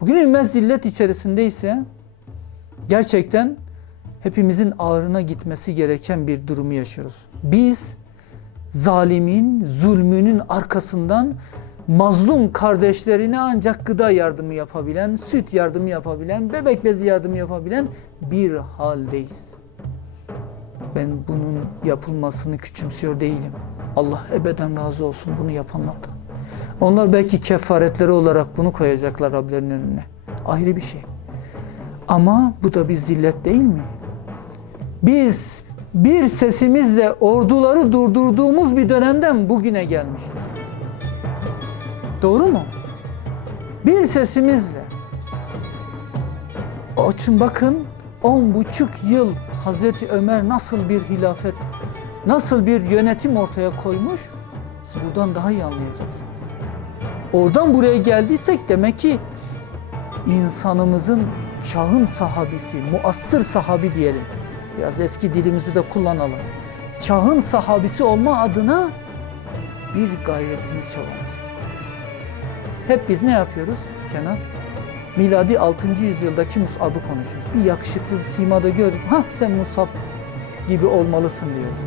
Bugün ümmet zillet içerisindeyse gerçekten hepimizin ağrına gitmesi gereken bir durumu yaşıyoruz. Biz zalimin, zulmünün arkasından mazlum kardeşlerine ancak gıda yardımı yapabilen, süt yardımı yapabilen, bebek bezi yardımı yapabilen bir haldeyiz. Ben bunun yapılmasını küçümsüyor değilim. Allah ebeden razı olsun bunu yapanlardan. Onlar belki kefaretleri olarak bunu koyacaklar Rablerinin önüne. Ayrı bir şey. Ama bu da bir zillet değil mi? Biz bir sesimizle orduları durdurduğumuz bir dönemden bugüne gelmişiz. Doğru mu? Bir sesimizle. Açın bakın on buçuk yıl Hazreti Ömer nasıl bir hilafet, nasıl bir yönetim ortaya koymuş? Siz buradan daha iyi anlayacaksınız. Oradan buraya geldiysek demek ki insanımızın çağın sahabisi, muassır sahabi diyelim. Biraz eski dilimizi de kullanalım. Çağın sahabisi olma adına bir gayretimiz çabamız. Hep biz ne yapıyoruz Kenan? Miladi 6. yüzyıldaki Mus'ab'ı konuşuyoruz. Bir yakışıklı simada gördük. Ha sen Musab gibi olmalısın diyoruz.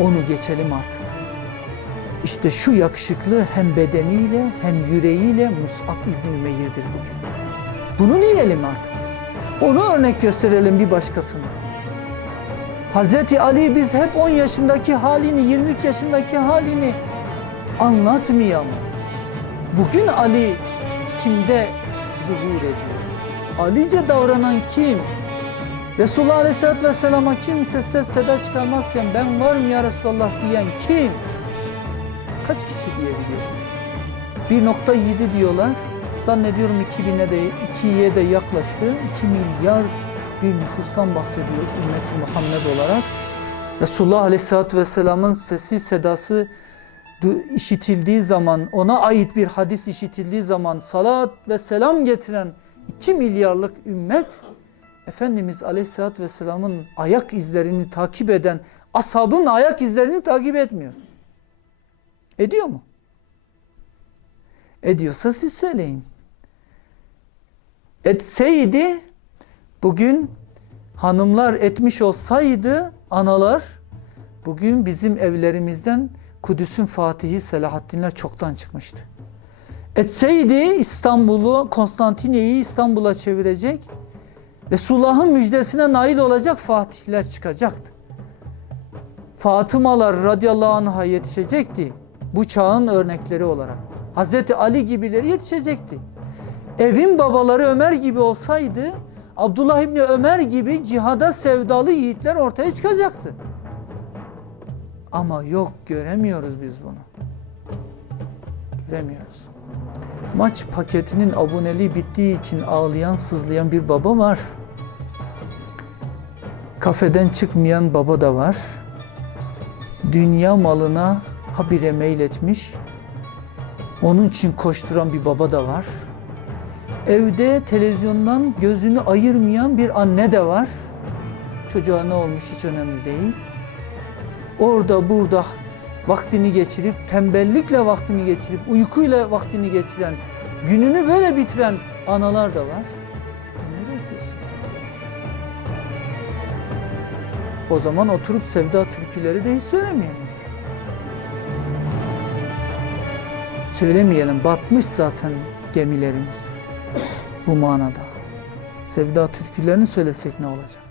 Onu geçelim artık. İşte şu yakışıklı hem bedeniyle hem yüreğiyle Mus'ab İbni bugün. Bunu diyelim artık. Onu örnek gösterelim bir başkasına. Hazreti Ali biz hep 10 yaşındaki halini, 23 yaşındaki halini anlatmayalım. Bugün Ali kimde zuhur ediyor? Alice davranan kim? Resulullah Aleyhisselatü Vesselam'a kimse ses seda çıkarmazken ben varım ya Resulallah diyen kim? Kaç kişi diyebiliyor? 1.7 diyorlar. Zannediyorum 2000'e de 2'ye de yaklaştı. 2 milyar bir nüfustan bahsediyoruz ümmeti Muhammed olarak. Resulullah Aleyhisselatü Vesselam'ın sesi sedası işitildiği zaman, ona ait bir hadis işitildiği zaman salat ve selam getiren 2 milyarlık ümmet Efendimiz Aleyhisselatü Vesselam'ın ayak izlerini takip eden ashabın ayak izlerini takip etmiyor. Ediyor mu? Ediyorsa siz söyleyin. Etseydi bugün hanımlar etmiş olsaydı analar bugün bizim evlerimizden Kudüs'ün Fatihi Selahaddinler çoktan çıkmıştı. Etseydi İstanbul'u, Konstantinye'yi İstanbul'a çevirecek, Resulullah'ın müjdesine nail olacak fatihler çıkacaktı. Fatımalar radıyallahu anh'a yetişecekti bu çağın örnekleri olarak. Hazreti Ali gibileri yetişecekti. Evin babaları Ömer gibi olsaydı Abdullah İbni Ömer gibi cihada sevdalı yiğitler ortaya çıkacaktı. Ama yok göremiyoruz biz bunu. Göremiyoruz. Maç paketinin aboneliği bittiği için ağlayan, sızlayan bir baba var. Kafeden çıkmayan baba da var. Dünya malına habire meyletmiş. Onun için koşturan bir baba da var. Evde televizyondan gözünü ayırmayan bir anne de var. Çocuğa ne olmuş hiç önemli değil. Orada burada vaktini geçirip, tembellikle vaktini geçirip, uykuyla vaktini geçiren, gününü böyle bitiren analar da var. Ne bekliyorsun sen? O zaman oturup sevda türküleri de hiç söylemeyelim. Söylemeyelim, batmış zaten gemilerimiz bu manada. Sevda türkülerini söylesek ne olacak?